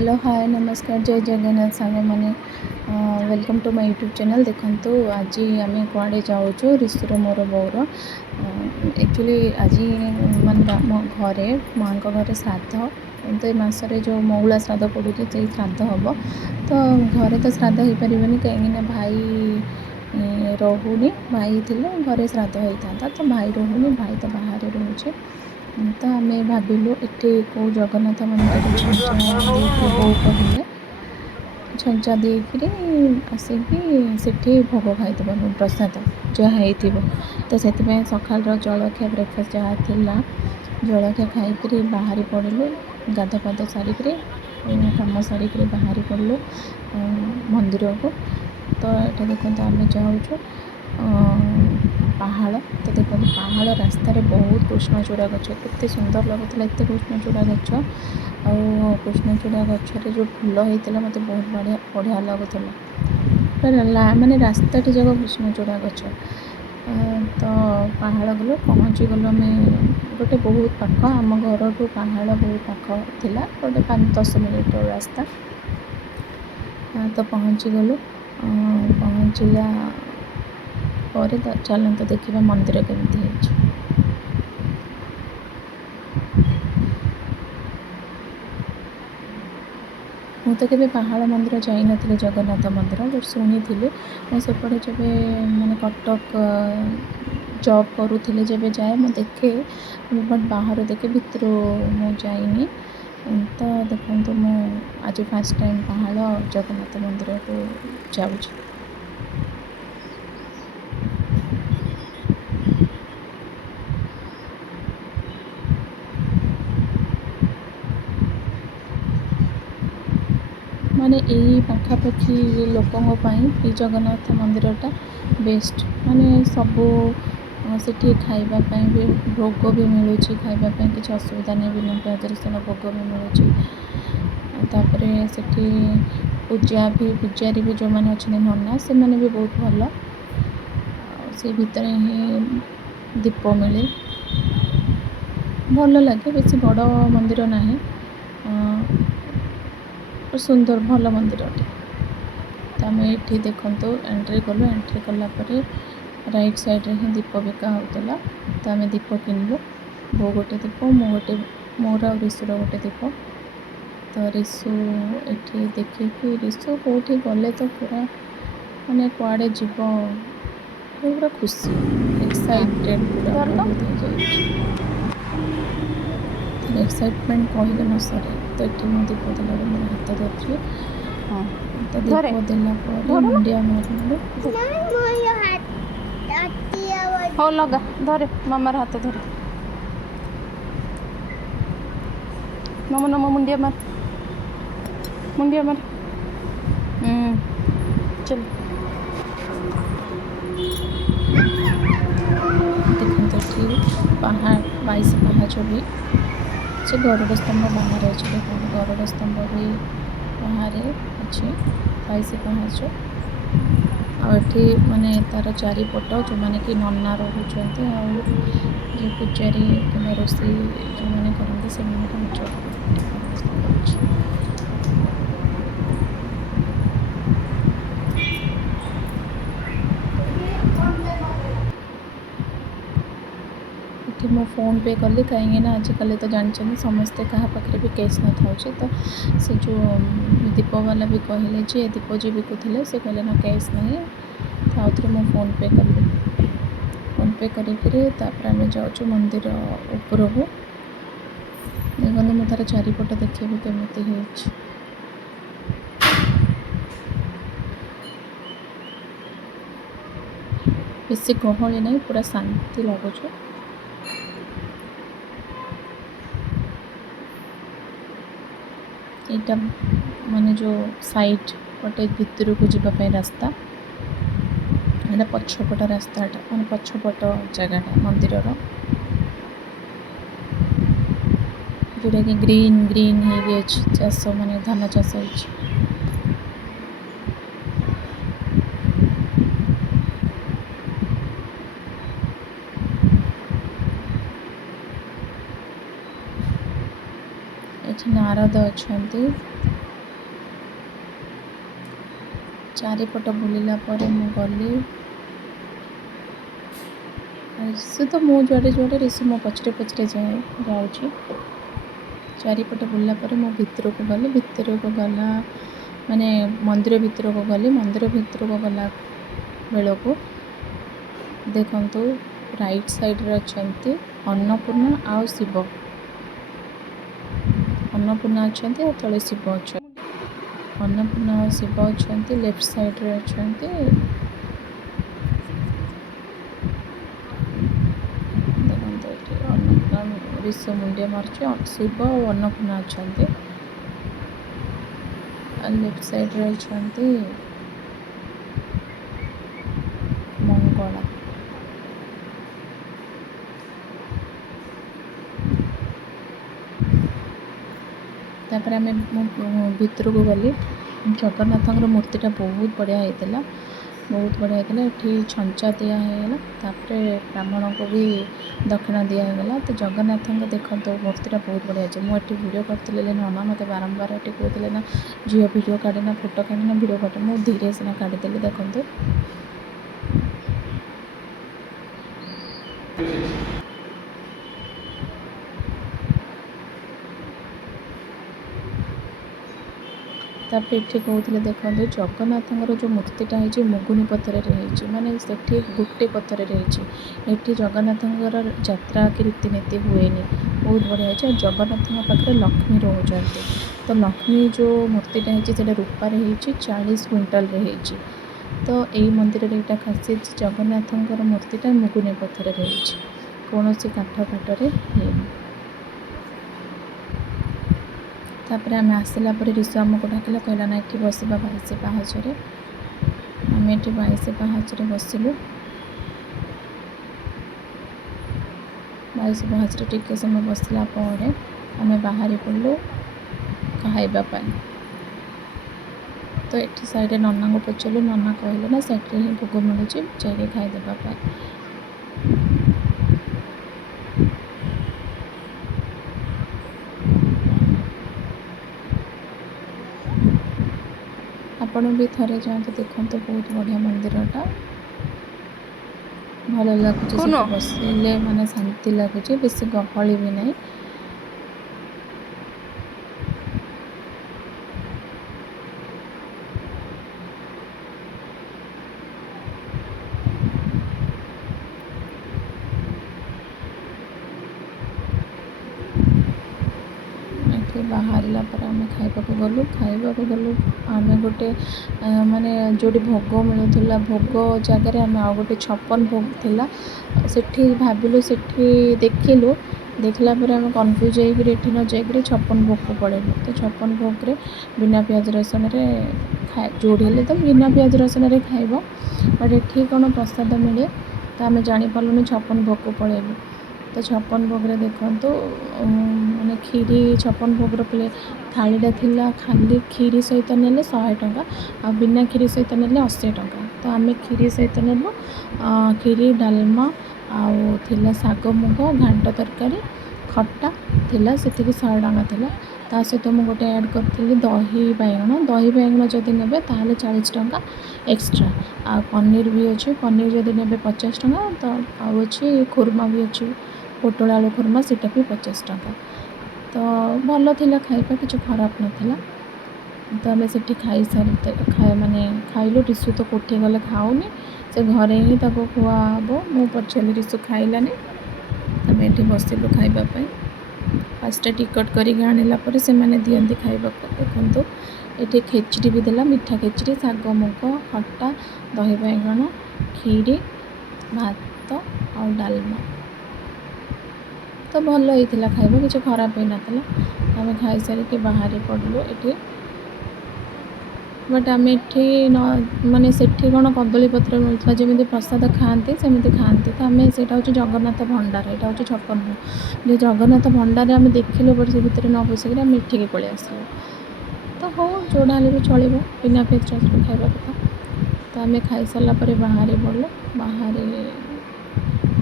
Hello hi नमस्कार जय जगन्नाथ सांग मैंने welcome to my YouTube channel. देखो आज आम कड़े जाऊँ ऋषुर मोर बोर एक्चुअली आज मानने घरे माँ घर श्राद्ध तो मसरे जो मौला श्राद्ध पड़ू से श्राद्ध हम तो घरे तो श्राद्ध हो पारे कहीं भाई रोनी भाई थे घरे श्राद्ध होता था तो भाई रोनी भाई तो बाहर रोचे तो आम भाविलु ये कौ जगन्नाथ मंदिर छंचा बोउ कहले छंचा देकर आसिक सेठी भोग खाई प्रसाद जहाँ हो तो से सकाल जलखिया ब्रेकफास्ट जहाँ थिला जलखिया खाई बाहरी पड़ू गाधपाध सारिक कम सारिक बाहरी पड़ू मंदिर को। तो ये देखो आम जाऊँ पहाड़ तो देखो पहाड़ रास्तार बहुत कृष्णचूड़ा गछ केते सुंदर लगुला एत कृष्णचूड़ा गछ आ कृष्णचूड़ा गचर जो फूल होता मत बहुत बढ़िया बढ़िया लगुला माने रास्ता टी जगह कृष्णचूड़ा गछ। तो पहाड़ गलु पहुँची गलु आम गोटे बहुत पाख आम घर ठू पहाड़ बहुत पाख थिला गोटे 5-10 मिनिट रास्ता। तो पहुँची गलु पहुँचला पर चलते देखा मंदिर केमती है। मु तो केबे पहाड़ मंदिर जाई नथिले जगन्नाथ मंदिर बट शुणी थी मुझे जब मैंने कटक जॉब करूँ जब जाए मैं देखे बट बाहर देखे भितर मु जाइनी। तो देखो मु आज फर्स्ट टाइम पहाड़ जगन्नाथ मंदिर को जाऊँ। माने यही पाखापाखी लोकों ये जगन्नाथ मंदिरटा बेस्ट माने सबू सेठी खाइबापी भी भोग भी मिलूँ खाइबापी किसी असुविधा नहीं बिना प्याज रसुण भोग भी मिलूँ। तापर सेठी पूजा भी पूजारी भी जो मैंने अच्छे नना से मैंने भी बहुत भल से भितर ही दीप मिले भल लगे बेसी बड़ मंदिर ना सुंदर भल मंदिर अटे। तो आम ये देखु एंट्री कलु एंट्री कलापर राइट साइड रे ही दीप बिका होता तो आम दीप किणलु बो गोटे दीप गोटे मोर आ ऋषुर गोटे दीप। तो ऋषु ये देखिए ऋषु कौटी गले तो पूरा माने कुआड़े जीव पूरा खुशी एक्साइटेड पूरा एक्साइटमेंट कहले न सर। तो ये मो दीप देला मोर हाथ धरती तो दीप देला मुंडिया मारलु हो लगा धरे मामार हाथ धरे नमो नमो मुंडिया मार चल देखते ठीक पहाड़ 22 पाहाच भी से गरुड़ स्तंभ बाहर अच्छे गरुड़ स्तंभ भी बाहर अच्छे 22 पाहाच आठी माने तार चारिपट जो मैंने कि नना रोचे जो पूजारी कि रोषे जो मैंने करते से मो फोन पे कली कहीं आजिकल तो जानते समस्ते क्या पाखे भी कैश न था तो से जो दीप वाला भी कहले जे दीप जी बिकुले से कहले ना कैश नहीं तो आउे मो फोन पे कली फोन पे करम जाऊँ मंदिर ऊपर को देखो मुझे तार चारिपट देखी केमती है बेसी गहली नहीं पूरा शांति लगुच। यहाँ माने जो साइड गोटे भितर को जीवाई रास्ता यहाँ पछपट रास्ताटा माने पछपट जगह मंदिर जोटा कि ग्रीन ग्रीन हो चाष माने धान चाष हो नारद अच्छा चारिपट बुलिला पर मु गली ऋषि तो मु जुआड़े जुआड़े ऋषि मो पचरे पचरे जाए जाऊँगी। चारिपट बुलला पर मो भितर को गली भितर को गला माने मंदिर भितर को गली मंदिर भितर को गला बेल को देखु राइट साइड रे अछंती अन्नपूर्णा आ शिव अन्नपूर्णा अछंती आ तळे शिव अछंती अन्नपूर्णा आ शिव अछंती लेफ्ट साइड रे अछंती ऋषि मुंडिया मार्च शिव और अन्नपूर्णा अछंती लेफ्ट साइड रे अछंती मंगला तापर आम भितर को गली जगन्नाथ मूर्तिटा बहुत बढ़िया होता बहुत बढ़िया होता ये छंचा दिहला तापर ब्राह्मण को भी दक्षिणा दिहला तो जगन्नाथ देखो मूर्तिटा बहुत बढ़िया है मुझे वीडियो करते नना मत बारंबार ये कहते ना झील भिडियो काटेना फोटो काटेना वीडियो काटे मुझे धीरे सीना काटिदेली देखो तापर ये कहते देखो जगन्नाथ जो मूर्तिटा है मुगुनी पत्थर माने से गोटे पत्थर ये जगन्नाथ यात्रा की रीतिनीति हुए बहुत बढ़िया है जगन्नाथ पाखे लक्ष्मी रोचते तो लक्ष्मी जो मूर्तिटा है रूपार 40 क्विंटाल तो यही मंदिर यहाँ खासियत जगन्नाथ मूर्तिटा मुगुनी पत्थर कौन सी काठ फाटरे तापर आम आसला ऋषि आमको डाकिला कहला ना ये बसवा 22 पाहाचरे आम ये 22 पाहाचरे बसिलु 22 पाहाचरे टिके समय बसला आम बाहरी पड़ू खाइबापी तो ये साइड नना को पचारू नना कहले ना सैट्रे ही भोग मिलूँ जाइए खाईदेवाई आपण भी थरे जाते देखो तो बहुत बढ़िया मंदिरटा भल लगुच बसले माने शांति लगुच बेस गहली भी नहीं बाहर पर आम खाइबा गलु आम गोटे माने जो भोग मिलूला भोग जगार आम आ गए 56 भोग थिला सेठी भाविलु सेठी देखिलु देखला पर आम कन्फ्यूज होकर न जाकर 56 भोग को पड़ेलु तो 56 भोग रे बिना प्याज रसुन रे जोड़ी हेले तो बिना प्याज रसुन रे खाइब बट ये कौन प्रसाद मिले तो आम जापारूनी 56 भोग को पड़ेलु तो 56 भोग रे देखो मैंने खीरी 56 भोग प्ले थालीटा थिला खाली खीरी सहित नेले 100 टंका आ बिना खीरी सहित नेले 80 टंका तो आम खीरी सहित नेलु खीरी डालमा आउ थिला साग मुग घांट तरकारी खट्टा थिला से 100 टंका थिला ता सहित मुझे गोटे ऐड करी दही बैगण जदि ने ताहले 40 टंका एक्स्ट्रा आ पनीर भी अच्छे पनीर जदि ने 50 टंका तो आउ अच्छी खुरमा भी अच्छी पोटल आलू खुरमा सीटा भी 50 टंका तो भल थिला खाइबा किसी खराब नाला तो आम से खाई सारी माने खाइलु ऋषु तो कोठी गले खाऊनी से घरे ही खुआ हम मु पचारि ऋषु खाइलानी आम ये बसिलु खाइबापी फास्ट टिकट कर आनिला से मैंने दिखती खाइबा देखो ये खेचड़ी भी देला मिठा खेचड़ी साग मुग खट्टा दही बैगण खीरी भात और डालमा तो भल होता खाइबा किसी खराब होना आम खाई सारिक बाहर पड़लु ये बट आम ये माने सेठी कौन कदली पत्र मिलता जमी प्रसाद खाते सेमती खाते तो आम से जगन्नाथ भंडार यहाँ हूँ 56 जगन्नाथ भंडार आम देखिलु बट से भितर न पशिक आम एठिक पलि आसलु तो हो जोड़ा भी चलो बिना प्याज रसुन खाइबा कथा तो आम खाई सारापर बाहर पड़लु बाहर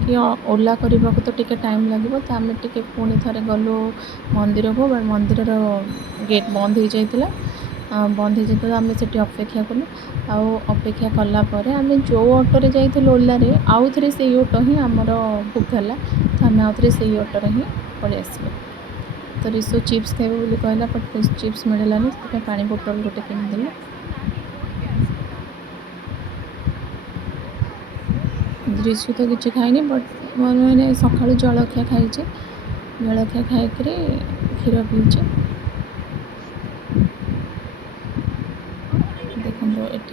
कि ओला करने को तो टिके टाइम लगे तो आम टिके पुणी थे गलु मंदिर को मंदिर गेट बंद हो जाता बंद हो जाता आम से अपेक्षा कलु अपेक्षा कला जो ऑटो जाइलु ओलार आउ थे से ऑटो ही आमर बुक है तो आम आउ थे से ऑटो ही पलि आसलु। तो रिसु चिप्स खाइब बोली कहला बट चिप्स मिललानी पानी बोतल गोटे किनिदेलु। रिसु तो किसी खाइनी बट मैंने सका जलखिया खाई जलखिया खाई क्षीर पीछे देखो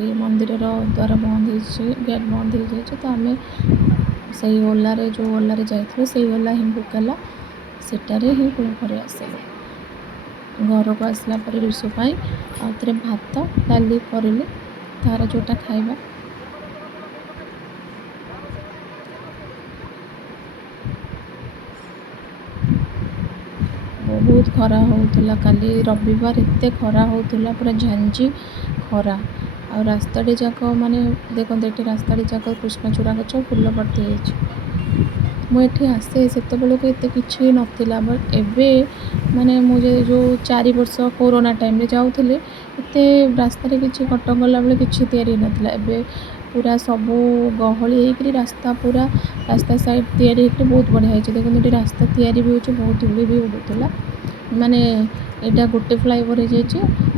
ये मंदिर द्वार बंद हो गेट बंद हो जाए तो आम से ओलार जो ओलार जाइए से ओला ही बुक है सेटार ही पुणी आसलु। घर को आसला रिसु आउे भात डाली कर तार जोटा खाइबा बहुत खरा होता काली रविवार एत खरा होता पूरा झांझी खरा आ रास्ता जाक माने देखते ये रास्ता जाक कृष्णचूड़ा गच फुल पड़ती मुझे आसे से एत कि नाला बट एबे माने मुझे जो 4 वर्ष कोरोना टाइम रे जाऊे एत रास्ता किसी कटक गला बेले कि तैयारी नाला एबे पूरा सबू गहली होकर रास्ता पूरा रास्ता साइड तैयारी बहुत बढ़िया है। देखो ये रास्ता तैयारी भी हो बहुत धूली भी उड़ूला माने यहाँ गोटे फ्लाईओवर हो जाए।